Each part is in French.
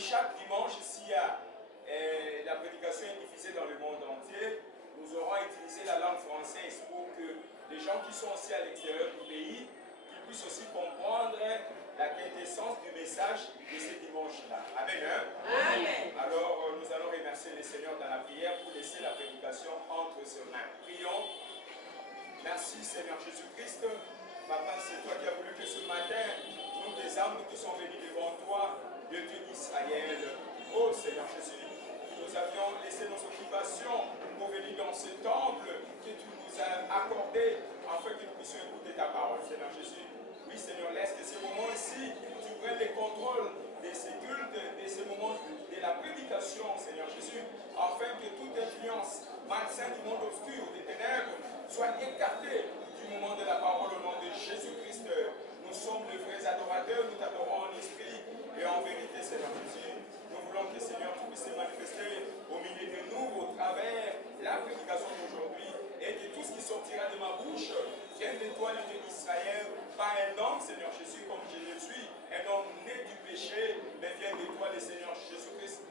chaque dimanche, si la prédication est diffusée dans le monde entier, nous aurons utilisé la langue française pour que les gens qui sont aussi à l'extérieur du pays qu'ils puissent aussi comprendre la quintessence du message de ce dimanche-là. Amen. Hein? Amen. Alors, nous allons remercier le Seigneur dans la prière pour laisser la prédication entre ses mains. Prions. Merci Seigneur Jésus-Christ. Papa, c'est toi qui as voulu que ce matin, nous, tes âmes qui sont venues devant toi, le Dieu d'Israël. Oh Seigneur Jésus, nous avions laissé nos occupations pour venir dans ce temple que tu nous as accordé afin que nous puissions écouter ta parole, Seigneur Jésus. Oui Seigneur, laisse que ces moments ici, tu prennes le contrôle de ces cultes, de ces moments de la prédication, Seigneur Jésus, afin que toute influence malsaine du monde obscur, des ténèbres, soit écartée du moment de la parole au nom de Jésus-Christ. Nous sommes les vrais adorateurs, nous t'adorons en esprit et en vérité, Seigneur Jésus. Nous voulons que, Seigneur, tu puisses se manifester au milieu de nous, au travers la prédication d'aujourd'hui, et que tout ce qui sortira de ma bouche vienne de toi, le Dieu d'Israël, pas un homme, Seigneur Jésus, comme je le suis, un homme né du péché, mais vienne de toi, le Seigneur Jésus-Christ,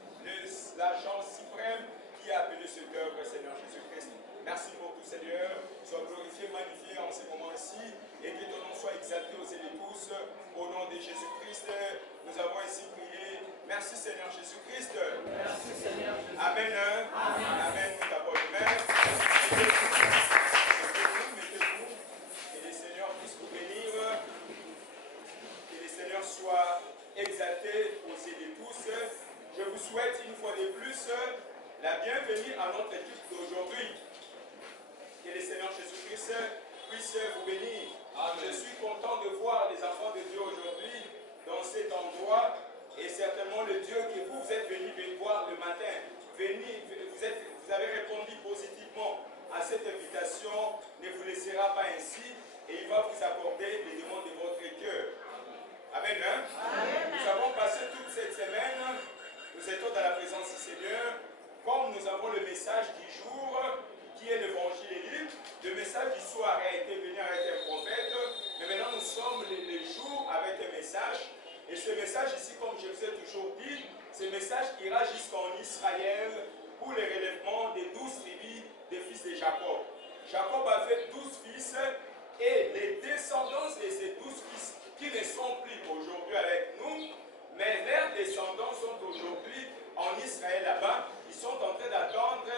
l'agent suprême qui a appelé ce cœur, Seigneur Jésus-Christ. Merci pour tout, Seigneur. Sois glorifié, magnifié en ce moment-ci, et que ton nom soit exalté aux yeux de tous. Au nom de Jésus-Christ, nous avons ainsi prié. Merci, Seigneur Jésus-Christ. Merci, Seigneur Jésus. Amen. Amen. Amen. Nous t'avons amen. Mettez-vous. Que le Seigneur puisse vous bénir. Que le Seigneur soit exalté aux yeux de tous. Je vous souhaite une fois de plus la bienvenue à notre équipe d'aujourd'hui. Que le Seigneur Jésus-Christ puisse vous bénir. Amen. Je suis content de voir les enfants de Dieu aujourd'hui dans cet endroit et certainement le Dieu que vous êtes venus voir le matin. Vous avez répondu positivement à cette invitation, ne vous laissera pas ainsi et il va vous accorder les demandes de votre cœur. Amen. Hein? Amen. Nous avons passé toute cette semaine, nous étions dans la présence du Seigneur, comme nous avons le message du jour qui est l'évangile libre. Le message du soir a été venu avec un prophète, mais maintenant nous sommes les jours avec un message. Et ce message ici, comme je vous ai toujours dit, ce message ira jusqu'en Israël pour le relèvement des 12 tribus des fils de Jacob. Jacob avait 12 fils et les descendants de ces 12 fils qui ne sont plus aujourd'hui avec nous, mais leurs descendants sont aujourd'hui en Israël là-bas. Ils sont en train d'attendre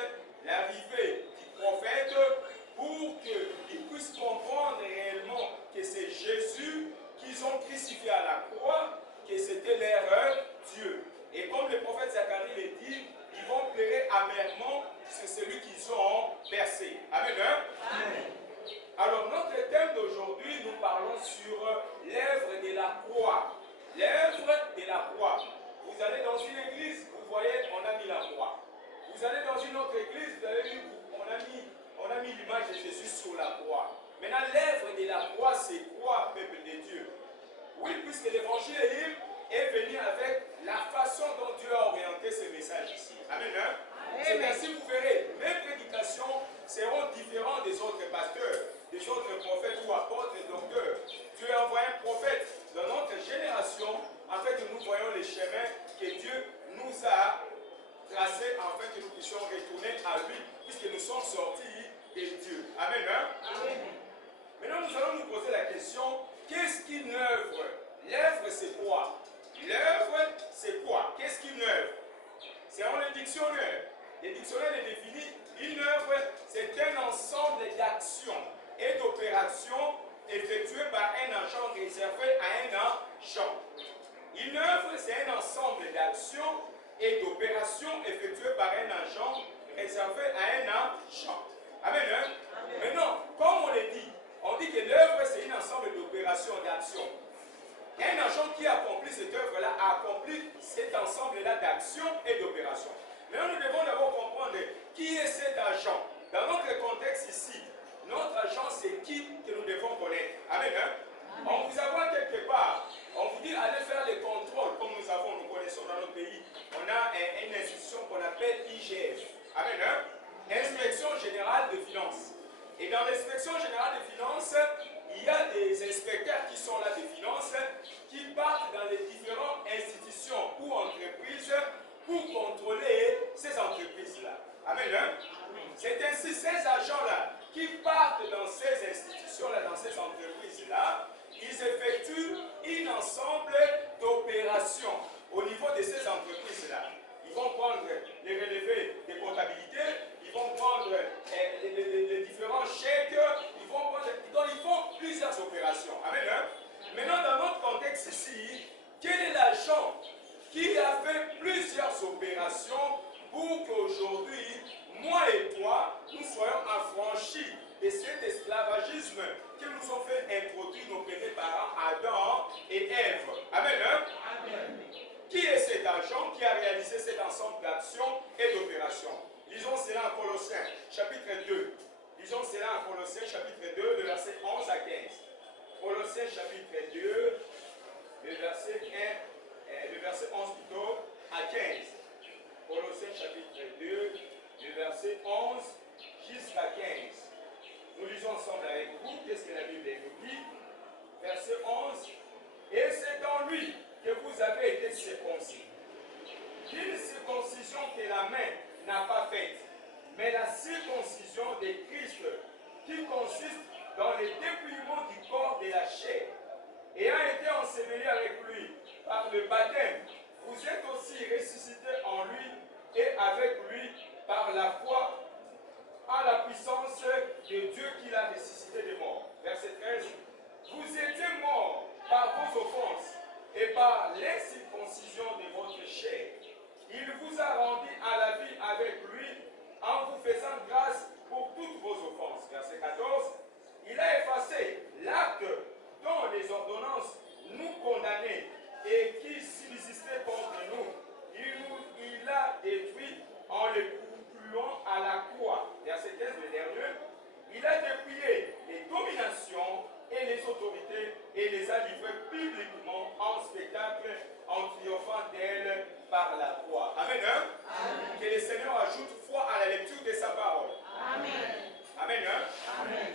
l'arrivée du prophète pour qu'ils puissent comprendre réellement que c'est Jésus qu'ils ont crucifié à la croix, que c'était leur Dieu. Et comme le prophète Zacharie le dit, ils vont pleurer amèrement sur celui qu'ils ont percé. Amen. Amen. Alors notre thème d'aujourd'hui, nous parlons sur l'œuvre de la croix. L'œuvre de la croix. Vous allez dans une église, vous voyez, on a mis la croix. Vous allez dans une autre église, vous avez vu, on a mis l'image de Jésus sur la croix. Maintenant, l'œuvre de la croix, c'est quoi, peuple de Dieu? Oui, puisque l'évangile est venu avec la façon dont Dieu a orienté ce message ici. Amen. Hein? C'est ainsi, vous verrez, mes prédications seront différentes des autres pasteurs, des autres prophètes ou apôtres et docteurs. Dieu a envoyé un prophète dans notre génération afin que nous voyons les chemins que Dieu nous a tracés afin que nous puissions retourner à lui, puisque nous sommes sortis de Dieu. Amen. Hein? Amen. Maintenant, nous allons nous poser la question, qu'est-ce qu'une œuvre? L'œuvre, c'est quoi? L'œuvre, c'est quoi? Qu'est-ce qu'une œuvre? C'est dans le dictionnaire. Le dictionnaire est défini, une œuvre, c'est un ensemble d'actions et d'opérations effectuées par un agent réservé à un agent. Une œuvre, c'est un ensemble d'actions et d'opérations effectuées par un agent réservé à un agent. Amen. Hein? Amen. Maintenant, comme on le dit, on dit que l'œuvre, c'est un ensemble d'opérations, d'actions. Un agent qui accomplit cette œuvre-là a accompli cet ensemble-là d'actions et d'opérations. Maintenant, nous devons d'abord comprendre qui est cet agent. Dans notre contexte ici, notre agent, c'est qui que nous devons connaître. Amen. Hein? Amen. On vous envoie quelque part. On vous dit allez faire les contrôles comme nous connaissons dans notre pays. On a une institution qu'on appelle IGF. Amen. Hein? Inspection générale des finances. Et dans l'inspection générale des finances, il il y a des inspecteurs qui sont là des finances, qui partent dans les différentes institutions ou entreprises pour contrôler ces entreprises-là. Amen. Hein? C'est ainsi ces agents-là qui partent dans ces institutions-là, dans ces entreprises-là, ils effectuent un ensemble d'opérations au niveau de ces entreprises-là. Ils vont prendre les relevés de comptabilité, ils vont prendre les différents chèques, donc ils font plusieurs opérations. Amen. Hein? Maintenant, dans notre contexte ici, quel est l'agent qui a fait plusieurs opérations pour qu'aujourd'hui, moi et toi, nous soyons affranchis de cet esclavagisme que nous ont fait introduire nos premiers parents, Adam et Ève. Amen. Hein? Amen. Qui est cet agent qui a réalisé cet ensemble d'actions et d'opérations? Lisons cela en Colossiens, chapitre 2. Lisons cela en Colossiens, chapitre 2, le verset 11 à 15. Colossiens, chapitre 2, le verset 11 plutôt, à 15. Colossiens, chapitre 2, le verset 11 jusqu'à 15. Nous lisons ensemble avec vous. Qu'est-ce que la Bible nous dit? Verset 11. Et c'est dans lui que vous avez été circoncis. Une circoncision que la main n'a pas faite, mais la circoncision de Christ, qui consiste dans le dépouillement du corps de la chair, ayant été enseveli avec lui par le baptême, vous êtes aussi ressuscités en lui et avec lui par la foi à la puissance de Dieu qui l'a ressuscité des morts. Verset 13. Vous étiez morts par vos offenses et par l'incirconcision de votre chair. Il vous a rendu à la vie avec lui en vous faisant grâce pour toutes vos offenses. Verset 14. Il a effacé l'acte dont les ordonnances nous condamnaient et qui subsistait contre nous. Il l'a détruit en le clouant à la croix. Verset 15, le dernier. Il a dépouillé les dominations et les autorités et les a livrées publiquement en spectacle en triomphant d'elles par la croix. Amen. Hein? Amen. Que le Seigneur ajoute foi à la lecture de sa parole. Amen. Amen. Hein? Amen.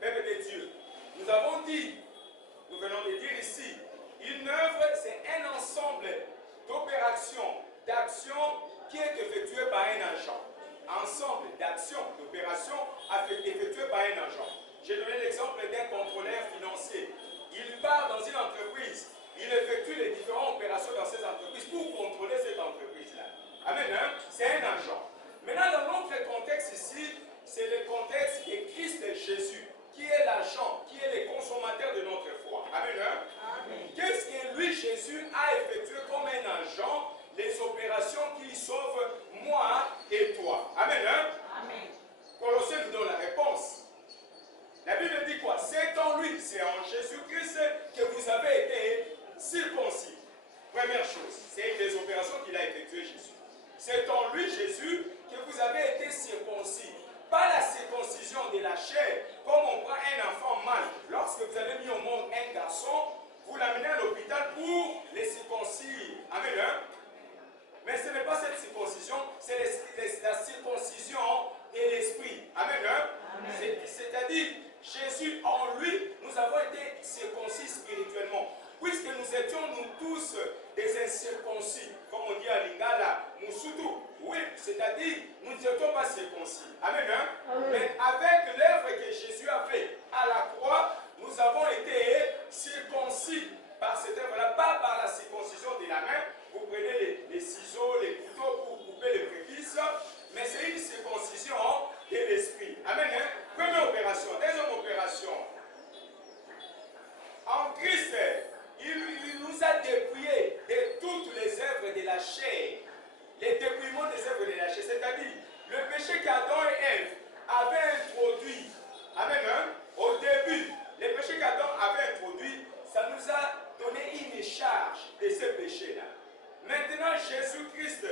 Peuple de Dieu, nous avons dit, nous venons de dire ici, une œuvre, c'est un ensemble d'opérations, d'actions qui est effectué par un agent. Ensemble d'actions, d'opérations effectuées par un agent. J'ai donné l'exemple d'un contrôleur financier. Il part dans une entreprise, il effectue les différentes opérations dans ces entreprises pour contrôler cette entreprise-là. Amen. Hein? C'est un agent. Maintenant, dans notre contexte ici, c'est le contexte de Christ Jésus, qui est l'agent, qui est le consommateur de notre foi. Amen. Hein? Amen. Qu'est-ce que lui, Jésus, a effectué comme un agent? Les opérations qui sauvent moi et toi. Amen. Hein? Amen. Colossiens nous donne la réponse. La Bible dit quoi? C'est en lui, c'est en Jésus-Christ que vous avez été circoncis. Première chose, c'est les opérations qu'il a effectuées Jésus. C'est en lui, Jésus, que vous avez été circoncis. Pas la circoncision de la chair, comme on prend un enfant mâle. Lorsque vous avez mis au monde un garçon, vous l'amenez à l'hôpital pour les circoncire. Amen. Hein? Mais ce n'est pas cette circoncision, c'est la circoncision de l'esprit. Amen. Hein? Amen. C'est-à-dire, Jésus, en lui, nous avons été circoncis spirituellement. Puisque nous étions, nous tous, des incirconcis, comme on dit à Lingala, Musutu. Oui, c'est-à-dire, nous n'étions pas circoncis. Amen. Hein? Amen. Mais avec l'œuvre que Jésus a fait à la croix, nous avons été circoncis par cette œuvre-là, pas par la circoncision de la main. Vous prenez les ciseaux, les couteaux pour couper les prépuces, mais c'est une circoncision de l'esprit. Amen. Hein? Première opération. Deuxième opération. En Christ, il nous a dépouillés de toutes les œuvres de la chair. Les dépouillements des œuvres de la chair. C'est-à-dire, le péché qu'Adam et Ève avaient introduit. Amen. Hein? Au début, le péché qu'Adam avait introduit, ça nous a donné une charge de ce péché-là. Maintenant, Jésus-Christ,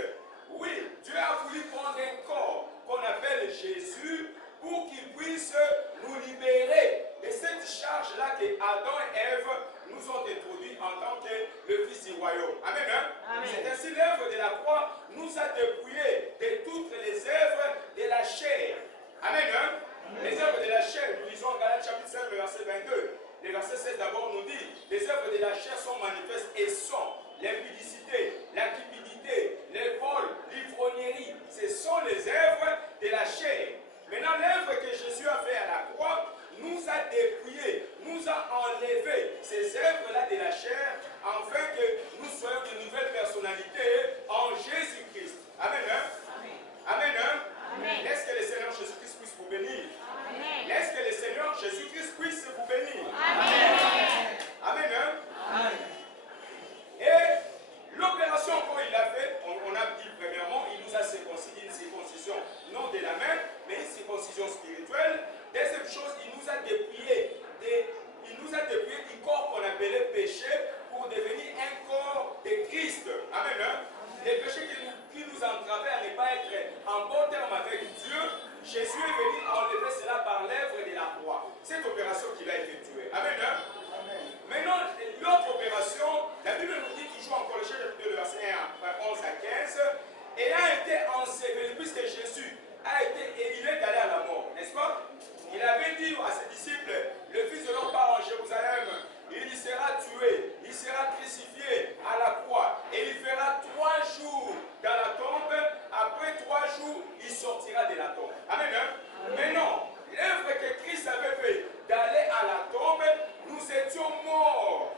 oui, Dieu a voulu prendre un corps qu'on appelle Jésus pour qu'il puisse nous libérer de cette charge-là que Adam et Ève nous ont introduit en tant que le Fils du royaume. Amen. Hein? Amen. C'est ainsi l'œuvre de la croix nous a dépouillés de toutes les œuvres de la chair. Amen. Hein? Amen. Les œuvres de la chair, nous lisons Galates chapitre 5, verset 22. d'abord nous dit, les œuvres de la chair sont manifestes et sont l'impudicité, la cupidité, les vols, l'ivrognerie. Ce sont les œuvres de la chair. Maintenant, l'œuvre que Jésus a fait à la croix nous a dépouillés, nous a enlevé ces œuvres-là de la chair, afin que nous soyons de nouvelles personnalités en Jésus-Christ. Amen. Hein? Amen. Hein? Amen. Laisse que le Seigneur Jésus-Christ puisse vous bénir. Amen. Laisse que le Seigneur Jésus-Christ puisse vous bénir. Amen. Amen. Hein? Amen. Et l'opération qu'il a faite, on a dit premièrement, il nous a circoncisé, une circoncision non de la main, mais une circoncision spirituelle. Deuxième chose, il nous a dépouillé du corps qu'on appelait péché pour devenir un corps de Christ. Amen. Hein? Les péchés qui nous entravaient à ne pas être en bon terme avec Dieu, Jésus est venu enlever cela par l'œuvre de la croix. Cette opération qu'il a effectuée. Amen. Hein? Amen. Maintenant, l'autre opération, la Bible nous dit toujours en Colossiens chapitre 2, verset 11 à 15, et a été enseveli, puisque Jésus il est allé à la mort, n'est-ce pas? Il avait dit à ses disciples, le Fils de l'homme part en Jérusalem, il y sera tué, il sera crucifié à la croix, et il fera 3 jours dans la tombe, après 3 jours, il sortira de la tombe. Amen. Hein? Mais non, l'œuvre que Christ avait fait d'aller à la tombe, nous étions morts.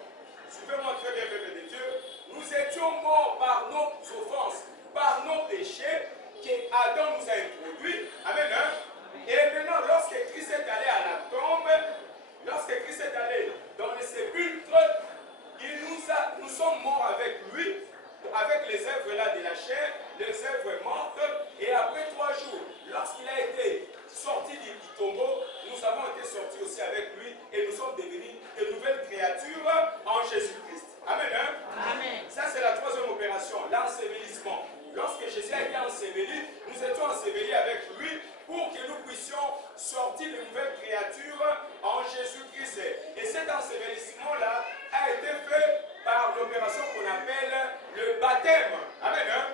Suivez-moi très bien, peuple de Dieu. Nous étions morts par nos offenses, par nos péchés, qu'Adam nous a introduits. Amen. Hein? Et maintenant, lorsque Christ est allé à la tombe, lorsque Christ est allé dans le sépulcre, nous sommes morts avec lui, avec les œuvres-là de la chair, les œuvres mortes, et après 3 jours, lorsqu'il a été sorti du tombeau, nous avons été sortis aussi avec lui, et nous sommes devenus de nouvelles créatures en Jésus-Christ. Amen. Hein? Amen. Ça, c'est la 3e opération, l'ensevelissement. Lorsque Jésus a été enseveli, nous étions ensevelis avec lui pour que nous puissions sortir de nouvelles créatures en Jésus-Christ. Et cet ensevelissement-là a été fait par l'opération qu'on appelle le baptême. Amen. Hein?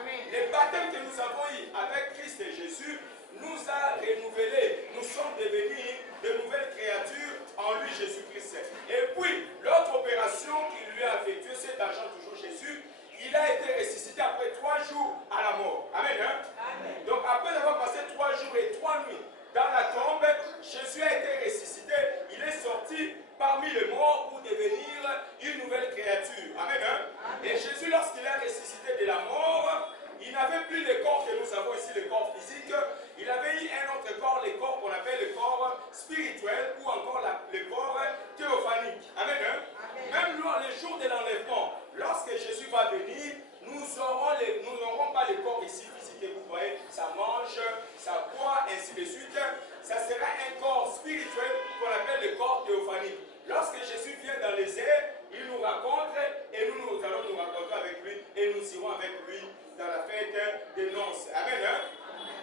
Amen. Le baptême que nous avons eu avec Christ et Jésus nous a renouvelés. Nous sommes devenus de nouvelles créatures en lui, Jésus-Christ. Et puis, l'autre opération qu'il lui a effectuée, c'est d'agent toujours Jésus. Il a été ressuscité après 3 jours à la mort. Amen. Hein? Amen. Donc après avoir passé 3 jours et 3 nuits dans la tombe, Jésus a été ressuscité. Il est sorti parmi les morts pour devenir une nouvelle créature. Amen. Hein? Amen. Et Jésus, lorsqu'il a ressuscité de la mort, il n'avait plus le corps que nous avons ici, le corps physique. Il avait eu un autre corps, le corps qu'on appelle le corps spirituel ou encore le corps théophanique. Amen. Hein? Amen. Même le jour de l'enlèvement, lorsque Jésus va venir, nous n'aurons pas le corps ici physique que vous voyez, ça mange, ça boit, ainsi de suite. Ça sera un corps spirituel qu'on appelle le corps théophanique. Lorsque Jésus vient dans les airs, il nous rencontre et nous allons nous rencontrer avec lui et nous irons avec lui dans la fête des noces. Amen. Hein?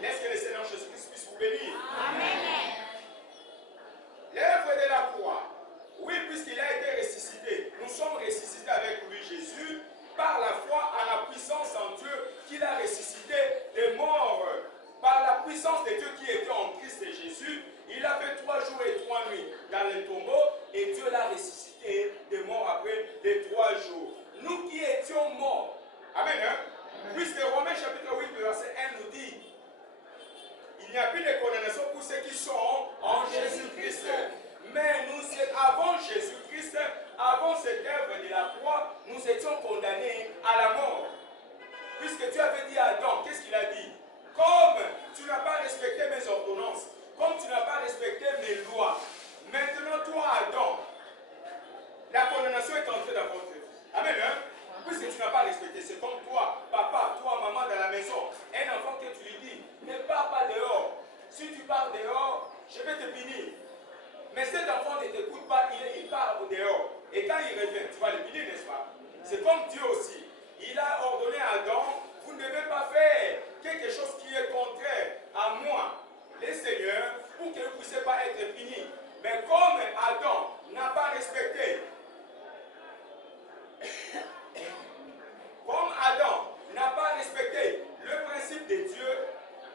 Laisse que le Seigneur Jésus-Christ puisse vous bénir. Amen. L'œuvre de la croix. Oui, puisqu'il a été ressuscité, nous sommes ressuscités avec lui, Jésus, par la foi à la puissance en Dieu qu'il a ressuscité des morts. Par la puissance de Dieu qui était en Christ et Jésus, il a fait 3 jours et 3 nuits dans le tombeau et Dieu l'a ressuscité des morts après les 3 jours. Nous qui étions morts, amen, hein? Puisque Romains chapitre 8, verset 1 nous dit, il n'y a plus de condamnation pour ceux qui sont en Jésus-Christ. Mais nous, avant Jésus-Christ, avant cette œuvre de la croix, nous étions condamnés à la mort. Puisque Dieu avait dit à Adam, qu'est-ce qu'il a dit? Comme tu n'as pas respecté mes ordonnances, comme tu n'as pas respecté mes lois, maintenant toi, Adam, la condamnation est entrée dans votre vie. Amen. Hein? Puisque tu n'as pas respecté, c'est comme toi, papa, toi, maman dans la maison, un enfant que tu lui dis, ne pars pas dehors. Si tu pars dehors, je vais te punir. Mais cet enfant ne t'écoute pas, il part dehors. Et quand il revient, tu vas le punir, n'est-ce pas? C'est comme Dieu aussi. Il a ordonné à Adam, vous ne devez pas faire quelque chose qui est contraire à moi, le Seigneur, pour que vous ne puissiez pas être punis. Mais comme Adam n'a pas respecté, comme Adam n'a pas respecté le principe de Dieu,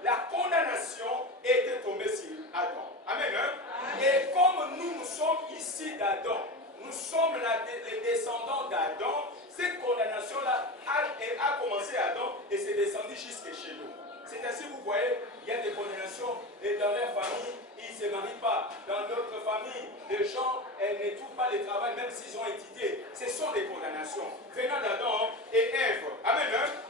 la condamnation était tombée sur Adam. Amen. Hein? Et comme nous sommes ici d'Adam, nous et dans leur famille, ils ne se marient pas. Dans d'autres familles, les gens ne trouvent pas le travail même s'ils ont étudié. Ce sont des condamnations venant d'Adam et Ève. Amen.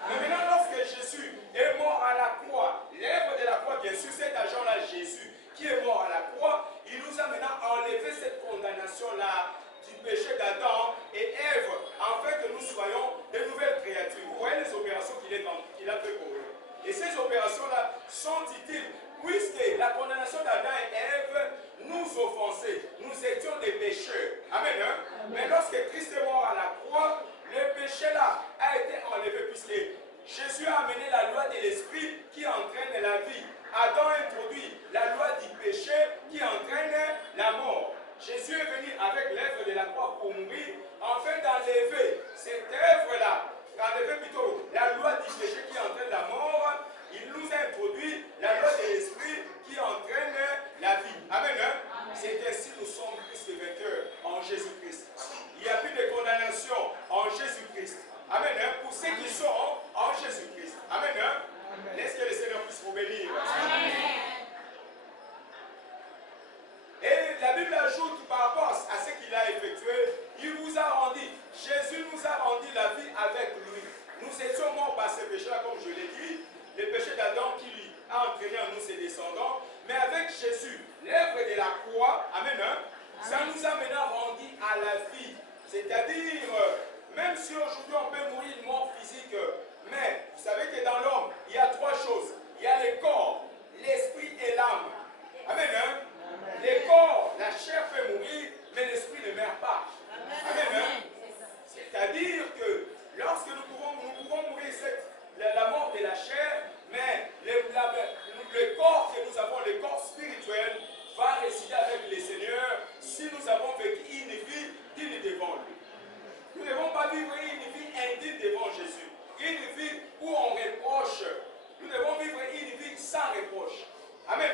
Mais maintenant, lorsque Jésus est mort à la croix, l'œuvre de la croix, bien sûr, cet agent-là, Jésus, qui est mort à la croix, il nous a maintenant enlevé cette condamnation-là du péché d'Adam et Ève, afin que nous soyons de nouvelles créatures. Vous voyez les opérations qu'il a fait pour eux. Et ces opérations-là sont utiles, puisque la condamnation d'Adam et Ève nous offensait. Nous étions des pécheurs. Amen. Mais lorsque Christ est mort à la croix, le péché-là a été enlevé, puisque Jésus a amené la loi de l'esprit qui entraîne la vie. Adam introduit la loi du péché qui entraîne la mort. Jésus est venu avec l'œuvre de la croix pour mourir, afin d'enlever cette œuvre-là, d'enlever plutôt la loi du péché qui entraîne la mort. Il nous a introduit la loi de l'esprit qui entraîne la vie. Amen. C'est ainsi que nous sommes plus que vainqueurs en Jésus-Christ. Il n'y a plus de condamnation en Jésus-Christ. Amen. Pour ceux qui sont en Jésus-Christ. Amen. Laisse que le Seigneur puisse vous bénir. Amen. Et la Bible ajoute par rapport à ce qu'il a effectué, il vous a rendu, Jésus nous a rendu la vie avec lui. Nous étions morts par ces péchés-là, comme je l'ai dit, le péché d'Adam qui lui a entraîné en nous ses descendants. Mais avec Jésus, l'œuvre de la croix, amen, ça nous a maintenant rendu à la vie. C'est-à-dire, même si aujourd'hui on peut mourir une mort physique, mais vous savez que dans l'homme, il y a trois choses. Il y a le corps, l'esprit et l'âme. Amen. Le corps, la chair peut mourir, mais l'esprit ne meurt pas. Amen. C'est-à-dire que lorsque nous pouvons mourir la mort de la chair, mais le corps que nous avons, le corps spirituel, va résider avec le Seigneur si nous avons vécu une vie digne devant lui. Nous ne devons pas vivre une vie indigne devant Jésus. Une vie où on reproche. Nous devons vivre une vie sans reproche. Amen.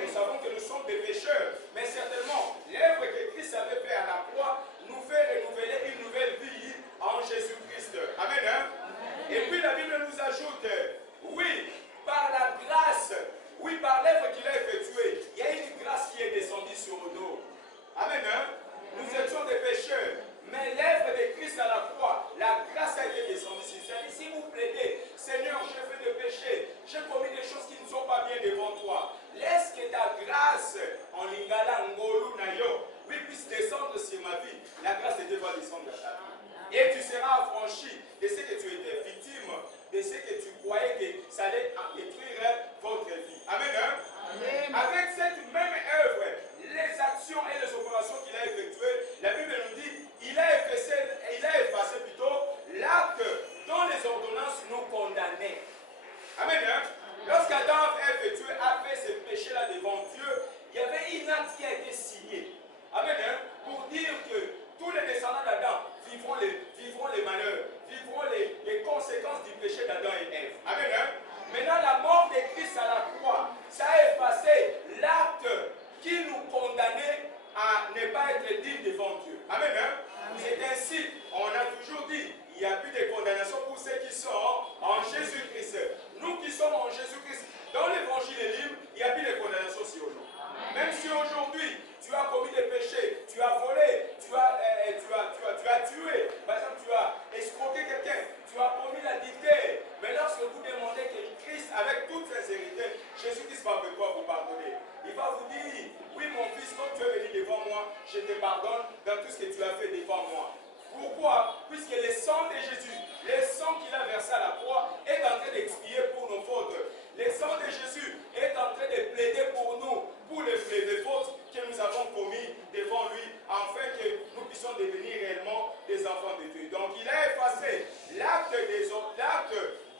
Nous savons que nous sommes des pécheurs, mais certainement, l'œuvre que Christ avait fait à la croix nous fait renouveler une nouvelle vie en Jésus-Christ. Amen. Et puis la Bible nous ajoute, oui, par la grâce, oui, par l'œuvre qu'il a effectuée, il y a une grâce qui est descendue sur nous. Amen. Nous étions des pécheurs, mais l'œuvre de Christ à la croix, la grâce a été descendue. C'est-à-dire, si vous plaidez, Seigneur, j'ai fait des péchés, j'ai commis des choses qui ne sont pas bien devant toi, laisse que ta grâce, en lingala, ngolu, nayo, oui, puisse descendre sur ma vie. La grâce de Dieu va descendre à ta vie. Et tu seras affranchi de ce que tu étais victime, de ce que tu croyais que ça allait détruire votre vie. Amen. Amen. Avec cette même œuvre, les actions et les opérations qu'il a effectuées, la Bible nous dit, il a effacé plutôt l'acte dont les ordonnances nous condamnaient. Amen. Lorsqu'Adam a fait ce péché-là devant Dieu, il y avait une acte qui a été signée. Amen. Pour dire que tous les descendants d'Adam vivront les malheurs, vivront les conséquences du péché d'Adam et Ève. Amen. Maintenant, la mort de Christ à la croix, ça a effacé l'acte qui nous condamnait à ne pas être dignes devant Dieu. Amen. C'est ainsi, on a toujours dit, il n'y a plus de condamnation pour ceux qui sont en Jésus-Christ. Nous qui sommes en Jésus-Christ, dans l'évangile est libre, il n'y a plus de condamnation sur nous. Même si aujourd'hui, tu as commis des péchés, tu as volé, tu as tué, par exemple, tu as escroqué quelqu'un, tu as commis l'adultère. Mais lorsque vous demandez que Christ, avec toute sincérité, Jésus-Christ va vous pardonner. Il va vous dire, oui mon fils, quand tu es venu devant moi, je te pardonne dans tout ce que tu as fait devant moi. Pourquoi? Puisque le sang de Jésus, le sang qu'il a versé à la croix, est en train d'expier pour nos fautes. Le sang de Jésus est en train de plaider pour nous, pour les fautes que nous avons commis devant lui, afin que nous puissions devenir réellement des enfants de Dieu. Donc il a effacé l'acte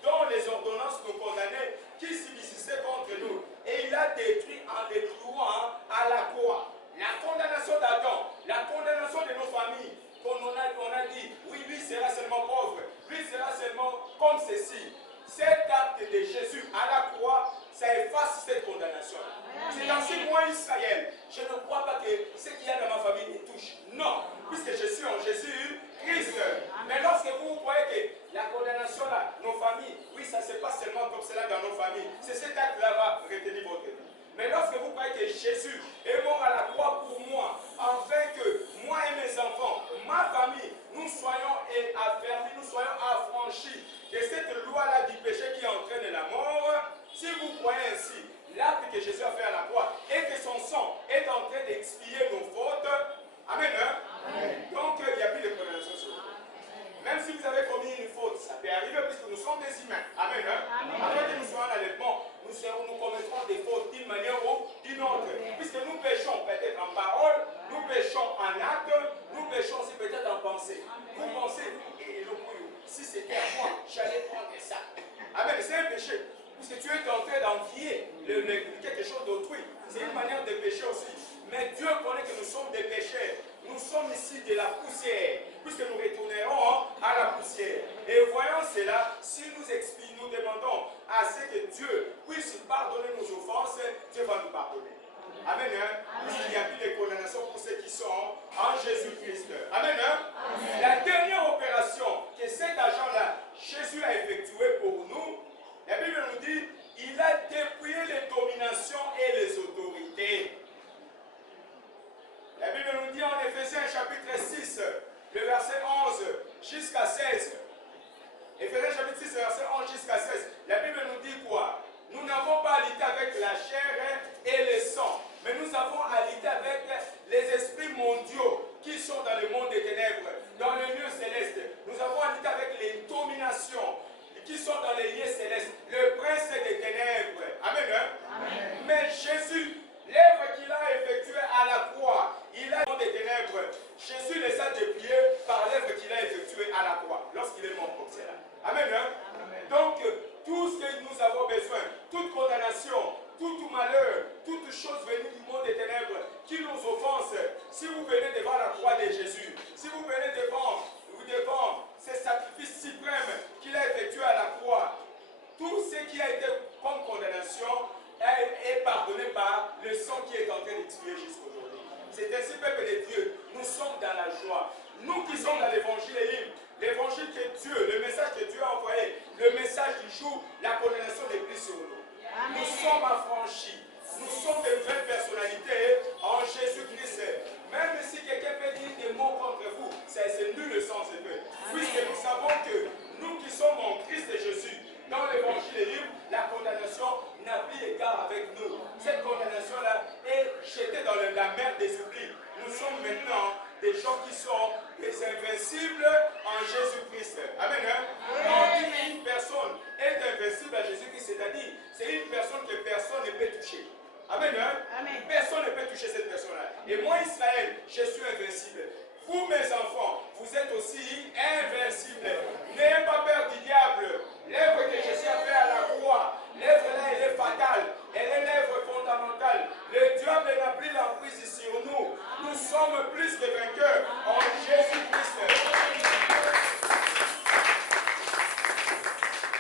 dont les ordonnances nous condamnaient, qui subsistaient contre nous. Et il a détruit en les clouant à la croix. La condamnation d'Adam, la condamnation de nos familles, on a dit, oui, lui sera seulement pauvre, lui sera seulement comme ceci. Cet acte de Jésus à la croix, ça efface cette condamnation. C'est ainsi moi, Israël, je ne crois pas que ce qu'il y a dans ma famille me touche. Non, puisque je suis en Jésus Christ. Mais lorsque vous croyez que la condamnation là, nos familles, oui, ça ne se passe seulement comme cela dans nos familles. C'est cet acte-là va retenir votre vie. Mais Jésus est mort à la croix pour moi, afin que moi et mes enfants, ma famille, nous soyons affermis, nous soyons affranchis de cette loi-là du péché qui entraîne la mort. Si vous croyez ainsi, l'acte que Jésus a fait à la croix et que son sang est en train d'expier nos fautes, amen, hein? Amen. Donc il n'y a plus de condamnation sur vous. Même si vous avez commis une faute, ça peut arriver puisque nous sommes des humains. Amen. Hein? Amen. Après que nous soyons en allèvement, nous commettrons des fautes d'une manière ou d'une autre. Puisque nous péchons peut-être en parole, nous péchons en acte, nous péchons aussi peut-être en pensée. Vous pensez, si c'était à moi, j'allais prendre ça. Amen. C'est un péché. Puisque tu es en train d'envier quelque chose d'autrui. C'est une manière de pécher aussi. Mais Dieu connaît que nous sommes des pécheurs. Nous sommes ici de la poussière, puisque nous retournerons à la poussière. Et voyons cela, si nous demandons à ce que Dieu puisse pardonner nos offenses, Dieu va nous pardonner. Amen. Hein? Puisqu'il n'y a plus de condamnation pour ceux qui sont en Jésus-Christ. Amen. Hein? Amen. La dernière opération que cet agent-là, Jésus a effectuée pour nous, la Bible nous dit, il a dépouillé les dominations et les autorités. La Bible nous dit en Éphésiens chapitre 6, le verset 11 jusqu'à 16. Éphésiens chapitre 6, verset 11 jusqu'à 16. La Bible nous dit quoi? Nous n'avons pas à lutter avec la chair et le sang, mais nous avons à lutter avec les esprits mondiaux qui sont dans le monde des ténèbres, dans les lieux célestes. Nous avons à lutter avec les dominations qui sont dans les lieux célestes, le prince des ténèbres. Amen. Hein? Amen. Mais Jésus, l'œuvre qu'il a effectuée à la croix, il a des ténèbres. Jésus les a dépouillés par l'œuvre qu'il a effectuée à la croix, lorsqu'il est mort pour cela. Amen. Hein? Amen. Donc, tout ce que nous avons besoin, toute condamnation, tout malheur, toute chose venue du monde des ténèbres qui nous offense, si vous venez devant la croix de Jésus, si vous venez devant ce sacrifice suprême qu'il a effectué à la croix, tout ce qui a été comme condamnation est pardonné par le sang qui est en train d'expier jusqu'aujourd'hui. C'est ainsi, peuple de Dieu, nous sommes dans la joie. Nous qui sommes dans l'évangile libre, l'évangile que Dieu, le message que Dieu a envoyé, le message du jour, la condamnation n'est plus sur nous. Amen. Nous sommes affranchis. Nous sommes de vraies personnalités en Jésus-Christ. Même si quelqu'un peut dire des mots contre vous, c'est nul le sens de Dieu. Puisque nous savons que nous qui sommes en Christ Jésus, dans l'évangile libre, la condamnation n'a plus égard avec nous. Cette condamnation-là est jetée dans la mer des oublis. Nous sommes maintenant des gens qui sont des invincibles en Jésus-Christ. Amen. Hein? Quand une personne est invincible à Jésus-Christ, c'est-à-dire c'est une personne que personne ne peut toucher. Amen. Hein? Amen. Personne ne peut toucher cette personne-là. Et moi, Israël, je suis invincible. Vous, mes enfants, vous êtes aussi invincibles. N'ayez pas peur du diable. L'œuvre que Jésus a fait à la croix, l'œuvre-là, elle est fatale. Elle est l'œuvre fondamentale. Le diable n'a plus l'emprise sur nous. Nous sommes plus que vainqueurs en Jésus-Christ.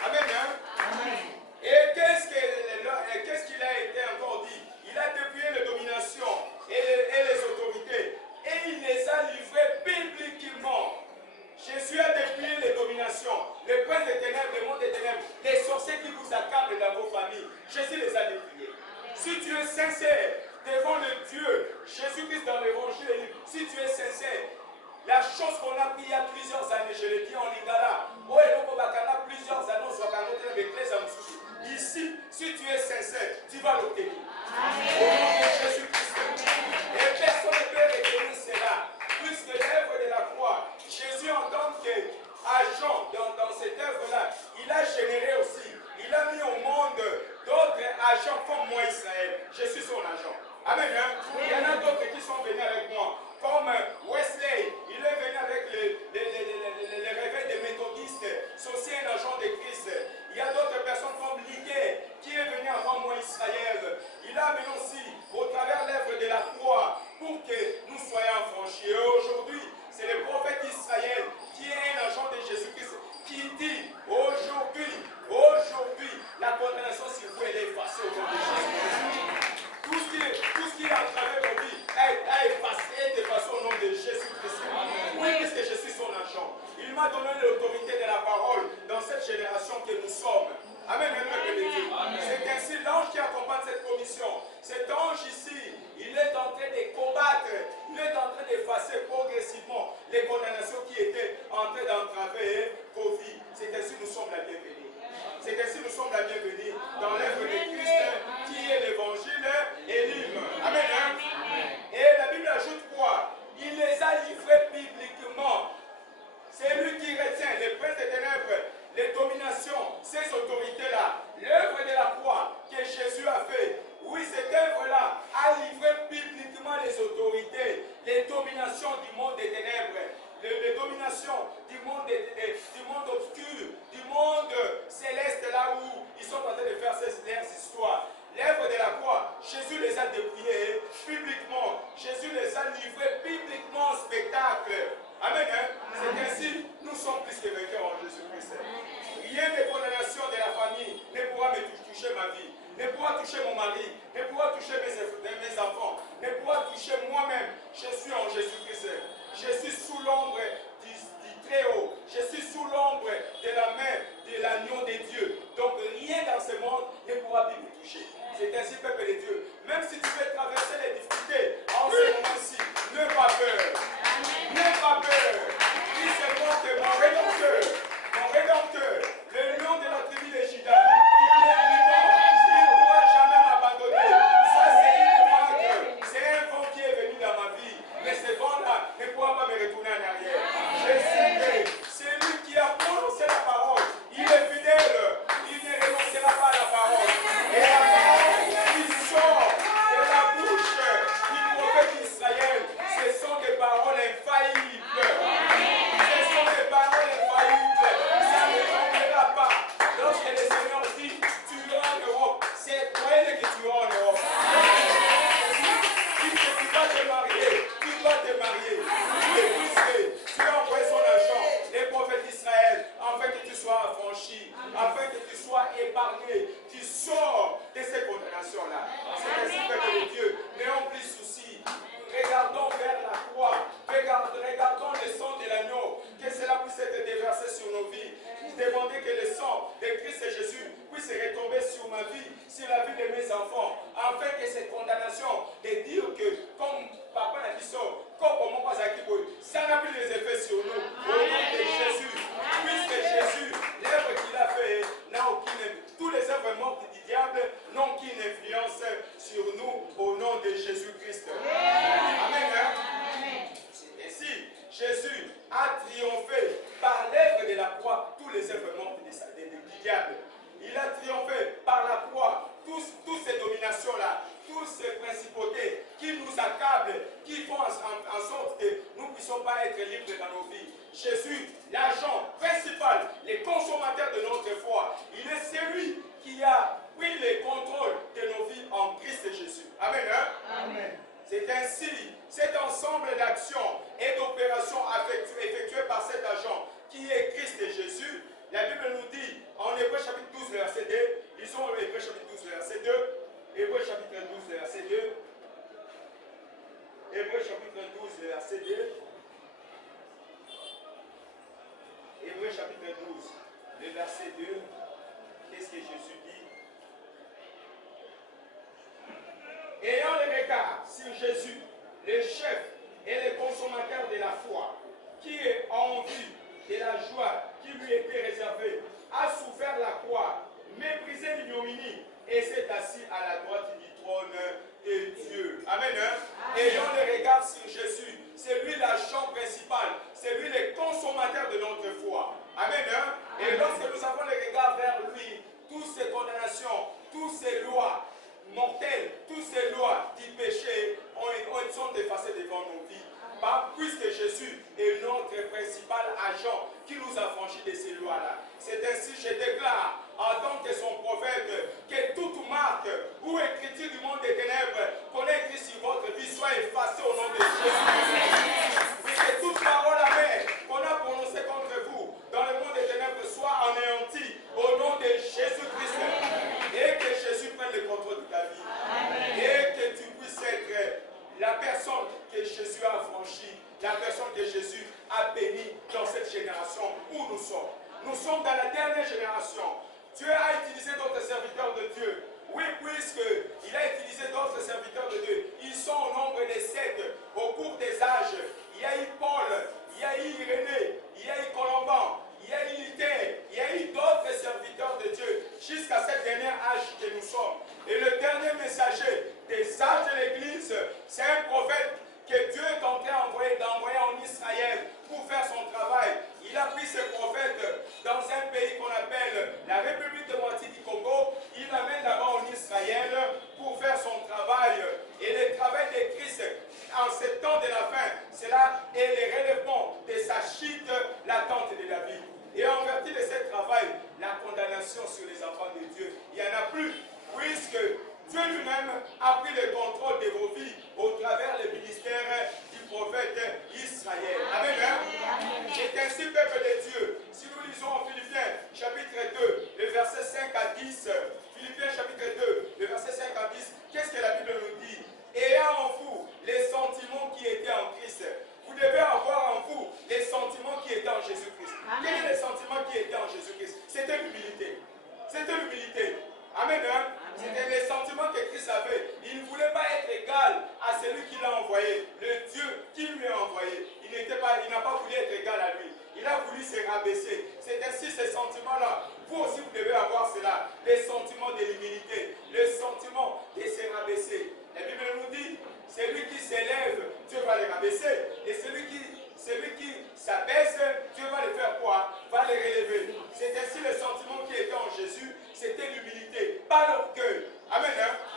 Amen. Hein? Amen. Et qu'est-ce qu'il a été encore dit? Il a dépouillé les dominations et les autorités. Et il les a livrés publiquement. Jésus a dépouillé les dominations, les princes des ténèbres, le monde des ténèbres, les sorciers qui vous accablent dans vos familles. Jésus les a dépouillés. Si tu es sincère devant le Dieu, Jésus-Christ dans l'évangile, si tu es sincère, la chose qu'on a pris il y a plusieurs années, je l'ai dit en Lingala, plusieurs annonces, ici, si tu es sincère, tu vas l'obtenir. Au nom de Jésus-Christ. Et personne ne peut retenir cela. Puisque l'œuvre de la croix, Jésus en tant qu'agent dans cette œuvre-là, il a généré aussi, il a mis au monde d'autres agents comme moi, Israël. Je suis son agent. Amen. Hein? Il y en a d'autres qui sont venus avec moi. Comme Wesley, il est venu avec les réveils des méthodistes. C'est aussi un agent de Christ. Il y a d'autres personnes comme Liguet, qui est venu avant moi, Israël. Il a amené aussi, au travers l'œuvre de la croix, pour que nous soyons affranchis. Et aujourd'hui, c'est le prophète Israël qui est un agent de Jésus-Christ qui dit aujourd'hui, la condamnation sur vous, elle est effacée au nom de Jésus-Christ. Tout ce qui est à travers vos vies est effacé au nom de Jésus-Christ. Oui, puisque je suis son agent. Il m'a donné l'autorité de la parole dans cette génération que nous sommes. Amen. C'est ainsi l'ange qui accompagne cette commission. Cet ange ici, sommes la bienvenue dans l'œuvre de Christ qui est l'évangile et l'hymne. Amen. Et la Bible ajoute quoi? Il les a livrés bibliquement. C'est lui qui retient les princes des ténèbres, les dominations, ces autorités-là. L'œuvre de la croix que Jésus a fait. Oui, cette œuvre-là a livré bibliquement les autorités, les dominations du monde des ténèbres, les dominations du monde obscur, du monde céleste, là où ils sont en train de faire leurs histoires. L'œuvre de la croix, Jésus les a dépouillés bibliquement. Jésus les a livrés bibliquement en spectacle. Amen. C'est ainsi, nous sommes plus que vainqueurs en Jésus-Christ. Rien de condamnation de la famille ne pourra me toucher ma vie, ne pourra toucher mon mari, ne pourra toucher mes enfants, ne pourra toucher moi-même. Je suis en Jésus-Christ. Je suis sous l'ombre du Très-Haut. Je suis sous l'ombre de la main de l'agneau de Dieu. Donc rien dans ce monde ne pourra me toucher. C'est ainsi, peuple de Dieu. Même si tu veux traverser les difficultés en ce moment-ci, n'aie pas peur. N'aie pas peur. Dis seulement que mon Rédempteur, le lion de la tribu de Juda, il est vivant. Il ne pourra jamais m'abandonner. Ça, c'est un vent qui est venu dans ma vie. Mais ce vent-là ne pourra pas me retourner en arrière. Je sais que c'est lui qui a prononcé la parole. Il est fidèle. Il ne renoncera pas à la parole. Et la parole qui sort de la bouche du prophète d'Israël, ce sont des paroles infaillibles. Ce sont des paroles infaillibles. Ça ne tombera pas. Lorsque le Seigneur dit, tu iras en Europe, c'est toi que tu iras en Europe. Il dit que tu vas te marier. Tu vas te marier. Tu as envoyé son argent, les prophètes d'Israël, afin que tu sois affranchi, afin que tu sois épargné. Tu sors de ces condamnations-là. C'est ainsi, peuple de Dieu. N'ayons plus souci. Regardons vers la croix. Regardons le sang de l'agneau. Que cela puisse être déversé sur nos vies. Demandez que le sang de Christ et Jésus puisse retomber sur ma vie, sur la vie de mes enfants, afin que cette condamnation de dire que, comme papa l'a dit ça, ça n'a plus les effets sur nous. Au nom de Jésus, puisque Jésus, l'œuvre qu'il a fait, n'a aucune. Tous les œuvres mortes du diable n'ont aucune influence sur nous, au nom de Jésus-Christ. Amen. Et si Jésus a triomphé par l'œuvre de la croix, tous les œuvres mortes du diable, il a triomphé par la croix, toutes ces dominations-là, toutes ces principautés qui nous accablent, qui font en sorte que nous ne puissions pas être libres dans nos vies. Jésus, l'agent principal, le consommateur de notre foi, il est celui qui a pris le contrôle de nos vies en Christ Jésus. Amen. Amen. C'est ainsi, cet ensemble d'actions et d'opérations effectuées par cet agent qui est Christ et Jésus, la Bible nous dit en Hébreux chapitre 12, verset 2, lisons Hébreux chapitre 12, verset 2, Hébreux chapitre 12, verset 2, Hébreux chapitre 12, verset 2, Hébreux chapitre 12, le verset 2, qu'est-ce que Jésus dit? Ayant le regard sur Jésus, le chef et le consommateur de la foi, qui est en vue de la joie qui lui était réservée, a souffert la croix, méprisé l'ignominie et s'est assis à la droite du trône de Dieu. Amen. Ayant le regard sur Jésus, c'est lui l'agent principal, c'est lui le consommateur de notre foi. Amen. Et lorsque nous avons le regard vers lui, toutes ces condamnations, toutes ces lois mortelles, toutes ces lois du péché sont effacées devant nos vies. Puisque Jésus est notre principal agent qui nous a franchis de ces lois-là. C'est ainsi que je déclare, en tant que son prophète, que toute marque ou écriture du monde des ténèbres qu'on ait écrit sur votre vie soit effacée au nom de Jésus. Et que toute parole amère qu'on a prononcée contre vous dans le monde des ténèbres soit anéantie au nom de Jésus-Christ. Et que Jésus prenne le contrôle de ta vie. Et que tu puisses être la personne que Jésus a franchie, la personne que Jésus a bénie dans cette génération où nous sommes. Nous sommes dans la dernière génération. Dieu a utilisé d'autres serviteurs de Dieu. Oui, puisqu'il a utilisé d'autres serviteurs de Dieu. Ils sont au nombre de 7 au cours des âges. Il y a eu Paul, il y a eu Irénée, il y a eu Colomban, il y a eu Luther, il y a eu d'autres serviteurs de Dieu. Jusqu'à Dieu lui-même a pris le contrôle de vos vies au travers le ministère du prophète Israël. Amen. C'est ainsi, peuple de Dieu. Si nous lisons en Philippiens chapitre 2, le verset 5 à 10, Philippiens chapitre 2, le verset 5 à 10, qu'est-ce que la Bible nous dit? Ayant en vous les sentiments qui étaient en Christ. Vous devez avoir en vous les sentiments qui étaient en Jésus-Christ. Quels sont les sentiments qui étaient en Jésus-Christ? C'était l'humilité. C'était l'humilité. Amen. C'était les sentiments que Christ avait. Il ne voulait pas être égal à celui qui l'a envoyé, le Dieu qui lui a envoyé. Il n'a pas voulu être égal à lui. Il a voulu se rabaisser. C'est ainsi ces sentiments-là. Vous aussi, vous devez avoir cela. Les sentiments de l'humilité. Le sentiment de se rabaisser. La Bible nous dit, celui qui s'élève, Dieu va le rabaisser. Et celui qui s'abaisse, Dieu va le faire quoi? Va le relever. C'est ainsi le sentiment qui était en Jésus. C'était l'humilité, pas l'orgueil. Amen.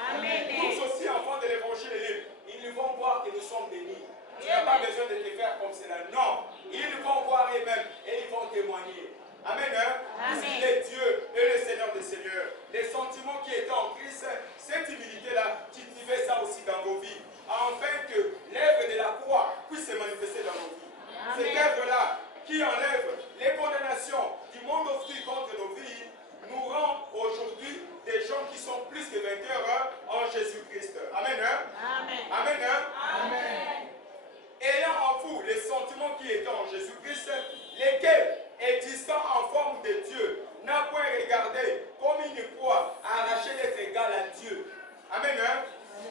Amen. Nous aussi, enfants de l'évangile, ils vont voir que nous sommes bénis. Tu n'as pas besoin de te faire comme cela. Non. Ils vont voir eux-mêmes et ils vont témoigner. Amen. Amen. Il est Dieu et le Seigneur des Seigneurs. Les sentiments qui étaient en Christ, cette humilité-là, cultivez ça aussi dans vos vies. Afin que l'œuvre de la croix puisse se manifester dans nos vies. Cette œuvre-là qui enlève les condamnations du monde hostile contre nos vies nous rend aujourd'hui des gens qui sont plus que vainqueurs en Jésus-Christ. Amen. Amen. Amen. Amen. Ayant en vous les sentiments qui étaient en Jésus-Christ, lesquels, existant en forme de Dieu, n'a point regardé comme une proie à arracher d'être égal à Dieu. Amen.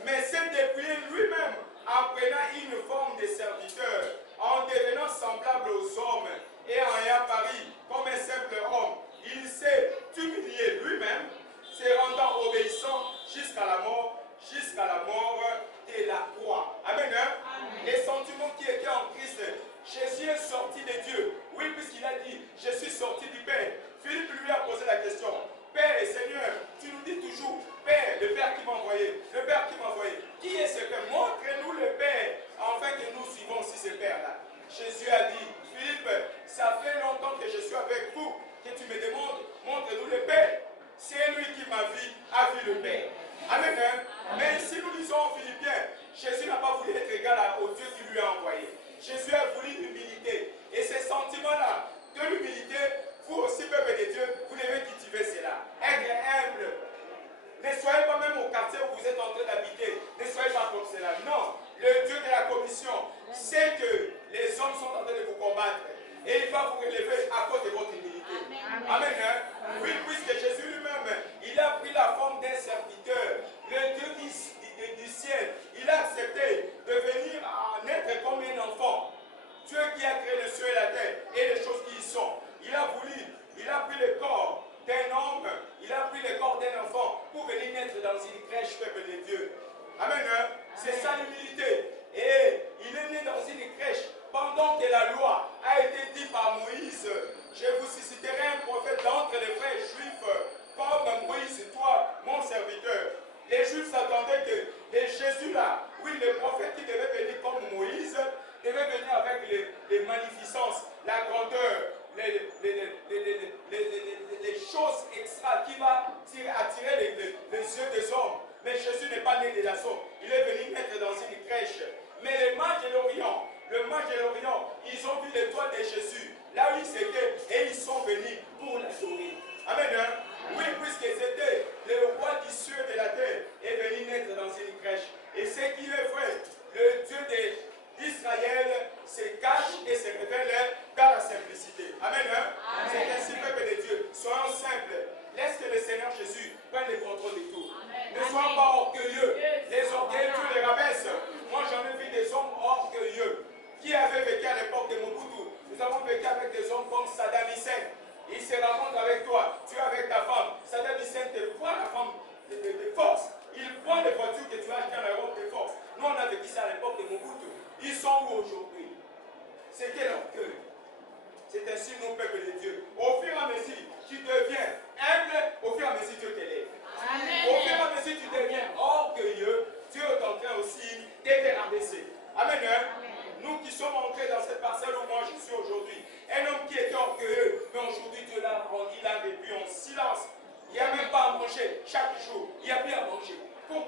Mais s'est dépouillé lui-même en prenant une forme de serviteur, en devenant semblable aux hommes et en ayant paru comme un simple homme. Il s'est humilié lui-même, se rendant obéissant jusqu'à la mort de la croix. Amen. Les sentiments qui étaient en Christ, Jésus est sorti de Dieu. Oui, puisqu'il a dit, je suis sorti du Père. Philippe lui a posé la question. Père et Seigneur, tu nous dis toujours, Père, le Père qui m'a envoyé, le Père qui m'a envoyé. Qui est ce Père? Montre-nous le Père, afin que nous suivons aussi ce Père-là. Jésus a dit, Philippe, ça fait longtemps que je suis avec vous, que tu me demandes, montre-nous le Père. C'est lui qui m'a vu, a vu le Père. Amen. Mais si nous lisons en Philippiens, Jésus n'a pas voulu être égal au Dieu qui lui a envoyé. Jésus a voulu l'humilité. Et ces sentiments-là, de l'humilité, vous aussi, peuple de Dieu, vous devez cultiver cela. Être humble. Ne soyez pas même au quartier où vous êtes en train d'habiter. Ne soyez pas comme cela. Non. Le Dieu de la commission sait que les hommes sont en train de vous combattre. Et il va vous relever à cause de votre humilité. Amen. Amen. Oui, puisque Jésus lui-même, il a pris la forme d'un serviteur. Le Dieu du ciel, il a accepté de venir en être comme un enfant. Dieu qui a créé le ciel et la terre et les choses qui y sont. Il a pris le corps d'un homme, il a pris le corps d'un enfant pour venir naître dans une crèche, peuple de Dieu. Amen. C'est ça l'humilité. Et il est né dans une crèche pendant que la loi a été dite par Moïse. Je vous susciterai un prophète d'entre les frères juifs, comme Moïse, toi, mon serviteur. Les Juifs s'attendaient que Jésus là, oui, le prophète qui devait venir comme Moïse, devait venir avec les magnificences, la grandeur, les choses extra qui va attirer les yeux des hommes. Mais Jésus n'est pas né de la sorte. Il est venu naître dans une crèche. Mais les mages de l'Orient, ils ont vu l'étoile de Jésus, là où il s'était, et ils sont venus pour l'adorer. Amen. Oui, puisque c'était le roi du ciel de la terre, est venu naître dans une crèche. Et ce qui est vrai, le Dieu d'Israël se cache et se révèle dans la simplicité. Amen. C'est ainsi, peuple de Dieu. Soyons simples. Laisse que le Seigneur Jésus prenne le contrôle de tout. Ne sois pas orgueilleux. Les orgueilleux, tu les rabaisses. Moi, j'en ai vu des hommes orgueilleux qui avaient vécu à l'époque de Mobutu. Nous avons vécu avec des hommes comme Saddam Hussein. Il se rencontre avec toi, tu es avec ta femme. Saddam Hussein te prend la femme de force. Il prend les voitures que tu as achetées en Europe de force. Nous, on a vécu ça à l'époque de Mobutu. Ils sont où aujourd'hui? C'était l'orgueil. C'est ainsi, nous, peuple de Dieu. Au fur et à mesure, tu deviens humble, au fur et à mesure, Dieu t'élève. Au fur et à mesure, tu deviens orgueilleux, Dieu est en train aussi de te rabaisser. Amen. Nous qui sommes entrés dans cette parcelle où moi je suis aujourd'hui, un homme qui était orgueilleux, mais aujourd'hui Dieu l'a rendu, l'a réduit en silence. Il n'y a même pas à manger chaque jour. Il n'y a plus à manger. Pourquoi?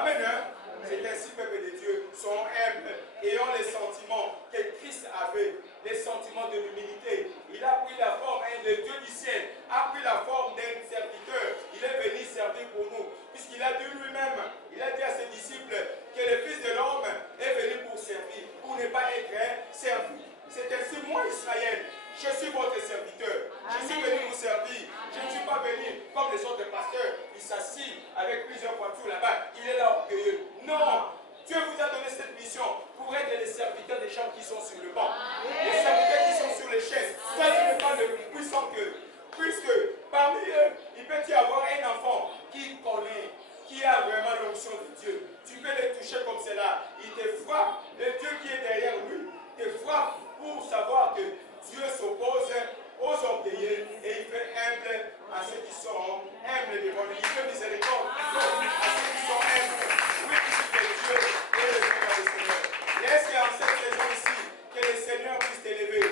Amen. Hein? C'est ainsi, peuple de Dieu, sont humbles, ayant les sentiments que Christ avait, les sentiments de l'humilité. Il a pris la forme, le Dieu du ciel a pris la forme d'un serviteur. Il est venu servir pour nous, puisqu'il a dit lui-même, il a dit à ses disciples que le Fils de l'homme est venu pour servir, pour ne pas être servi. C'est ainsi, moi Israël, je suis votre serviteur. Je suis venu vous servir. Je ne suis pas venu comme les autres pasteurs. Il s'assit avec plusieurs voitures là-bas. Il est là orgueilleux. Non! Dieu vous a donné cette mission pour être les serviteurs des gens qui sont sur le banc. Les serviteurs qui sont sur les chaises. Toi, tu n'es pas le plus puissant qu'eux. Puisque parmi eux, il peut y avoir un enfant qui connaît, qui a vraiment l'onction de Dieu. Tu peux les toucher comme cela. Il te frappe. Le Dieu qui est derrière lui te frappe pour savoir que Dieu s'oppose aux orgueilleux et il fait humble à ceux qui sont humbles devant lui. Il fait miséricorde à ceux qui sont humbles. Oui, puisque Dieu est le Seigneur des Seigneurs. Laisse en cette saison ici que le Seigneur puisse t'élever.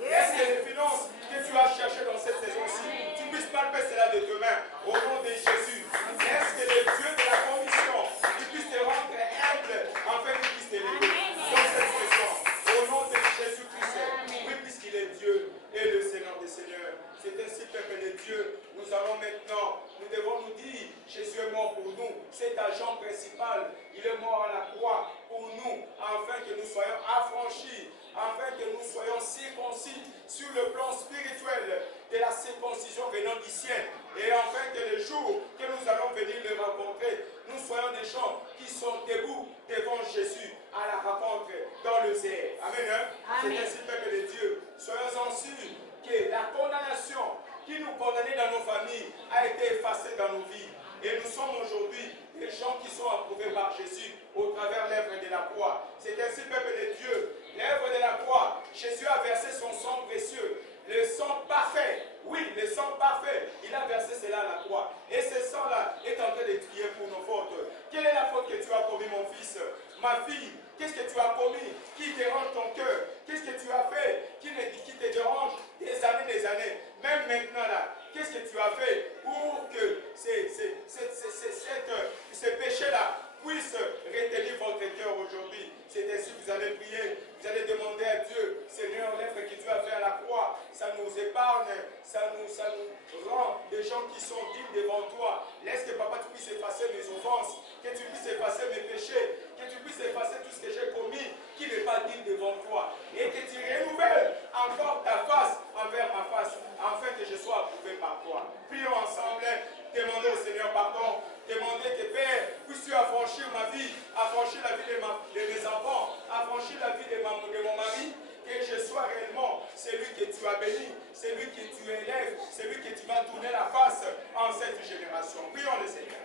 Laisse que les finances que tu as cherchées dans cette saison-ci, tu puisses palper cela de tes mains au nom de Jésus. Laisse que le Dieu de la commission puisse te rendre humble afin qu'il puisse t'élever dans cette saison. Au nom de Jésus-Christ, oui, puisqu'il est Dieu et le Seigneur des Seigneurs. C'est ainsi, peuple de Dieu, nous allons maintenant, nous devons nous dire, Jésus est mort pour nous, cet agent principal, il est mort à la croix pour nous, afin que nous soyons affranchis, afin que nous soyons circoncis sur le plan spirituel de la circoncision venant du ciel, et afin que le jour que nous allons venir le rencontrer, nous soyons des gens qui sont debout devant Jésus à la rencontre dans le zèle. Amen. C'est ainsi, peuple de Dieu. Soyons-en sûrs que la condamnation qui nous condamnait dans nos familles a été effacée dans nos vies. Et nous sommes aujourd'hui des gens qui sont approuvés par Jésus au travers l'œuvre de la croix. C'est ainsi, peuple de Dieu, l'œuvre de la croix. Jésus a versé son sang précieux, le sang parfait. Oui, le sang parfait. Il a versé cela à la croix. Et ce sang-là est en train de crier pour nos fautes. Quelle est la faute que tu as commis, mon fils? Ma fille, qu'est-ce que tu as commis qui dérange ton cœur? Qu'est-ce que tu as fait qui te dérange des années? Même maintenant là, qu'est-ce que tu as fait pour que ce péché-là puisse retenir votre cœur aujourd'hui? C'est ainsi que vous allez prier, vous allez demander à Dieu, Seigneur, l'œuvre que tu as fait à la croix, ça nous épargne, ça nous rend des gens qui sont dignes devant toi. Laisse que papa, tu puisses effacer mes offenses, que tu puisses effacer mes péchés, que tu puisses effacer tout ce que j'ai commis qui n'est pas digne devant toi, et que tu renouvelles encore ta face envers ma face, afin que je sois approuvé par toi. Prions ensemble, demandez au Seigneur pardon, demandez que Père, puisses-tu affranchir ma vie, affranchir la vie de mes enfants, affranchir la vie de mon mari, que je sois réellement celui que tu as béni, celui que tu élèves, celui que tu vas tourner la face en cette génération. Prions le Seigneur.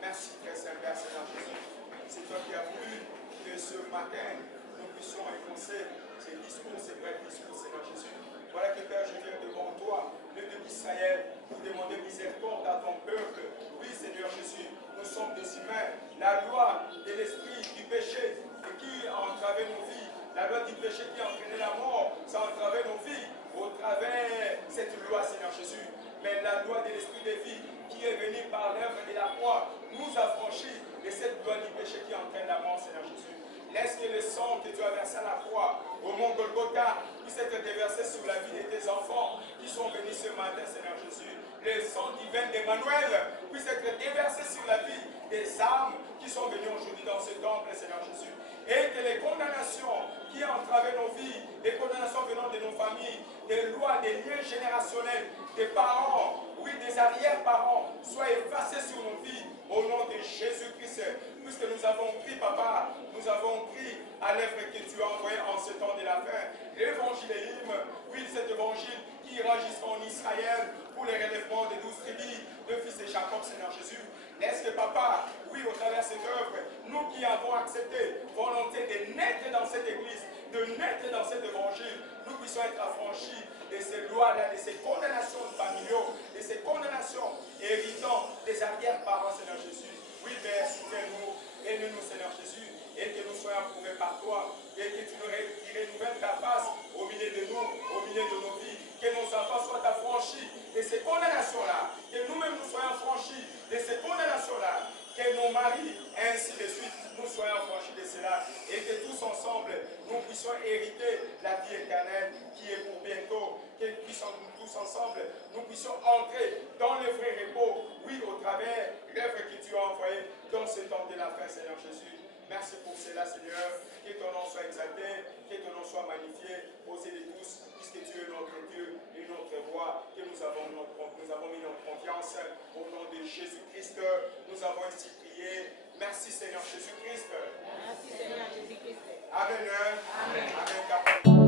Merci, très Saint-Père, Seigneur Jésus. C'est toi qui as voulu que ce matin, nous puissions énoncer ces discours, ces vrais discours, Seigneur Jésus. Voilà que Père, je viens devant toi, le Dieu d'Israël, pour demander miséricorde à ton peuple. Oui, Seigneur Jésus, nous sommes des humains. La loi de l'esprit du péché qui a entravé nos vies, la loi du péché qui a entraîné la mort, ça a entravé nos vies au travers cette loi, Seigneur Jésus. Mais la loi de l'esprit de vie qui est venue par l'œuvre de la croix nous a franchis de cette loi du péché qui entraîne la mort, Seigneur Jésus. Laisse que le sang que tu as versé à la croix au mont Golgotha puisse être déversé sur la vie de tes enfants qui sont venus ce matin, Seigneur Jésus. Le sang divin d'Emmanuel puisse être déversé sur la vie des âmes qui sont venues aujourd'hui dans ce temple, Seigneur Jésus. Et que les condamnations qui ont entravé nos vies, les condamnations venant de nos familles, des lois, des liens générationnels, des parents, oui, des arrière-parents, soient effacées sur nos vies au nom de Jésus-Christ. Puisque nous avons pris, Papa, nous avons pris à l'œuvre que tu as envoyé en ce temps de la fin. L'évangélisme, oui, cet évangile qui ira jusqu'en Israël pour le relèvement des 12 tribus de fils de Jacob, Seigneur Jésus. Laisse que Papa, oui, au travers de cette œuvre, nous qui avons accepté volonté de naître dans cette église, de naître dans cet évangile, nous puissions être affranchis de ces lois-là, de ces condamnations familiaux, de ces condamnations héritant des arrière-parents, Seigneur Jésus. Oui, Père, soutiens-nous, aide-nous, Seigneur Jésus, et que nous soyons approuvés par toi, et que tu nous renouvelles ta face au milieu de nous, au milieu de nos vies, que nos enfants soient affranchis de ces condamnations-là, que nous-mêmes nous soyons affranchis de ces condamnations-là, qu'ainsi de suite, nous soyons franchis de cela et que tous ensemble, nous puissions hériter la vie éternelle qui est pour bientôt, que puissions tous ensemble, nous puissions entrer dans le vrai repos, oui, au travers l'œuvre que tu as envoyée dans ce temps de la fin, Seigneur Jésus. Merci pour cela, Seigneur. Que ton nom soit exalté, que ton nom soit magnifié aux yeux de tous, puisque tu es notre Dieu et notre roi, que nous avons mis notre confiance au nom de Jésus-Christ. Nous avons ainsi prié. Merci, Seigneur Jésus-Christ. Merci, Seigneur Jésus-Christ. Amen. Amen. Amen.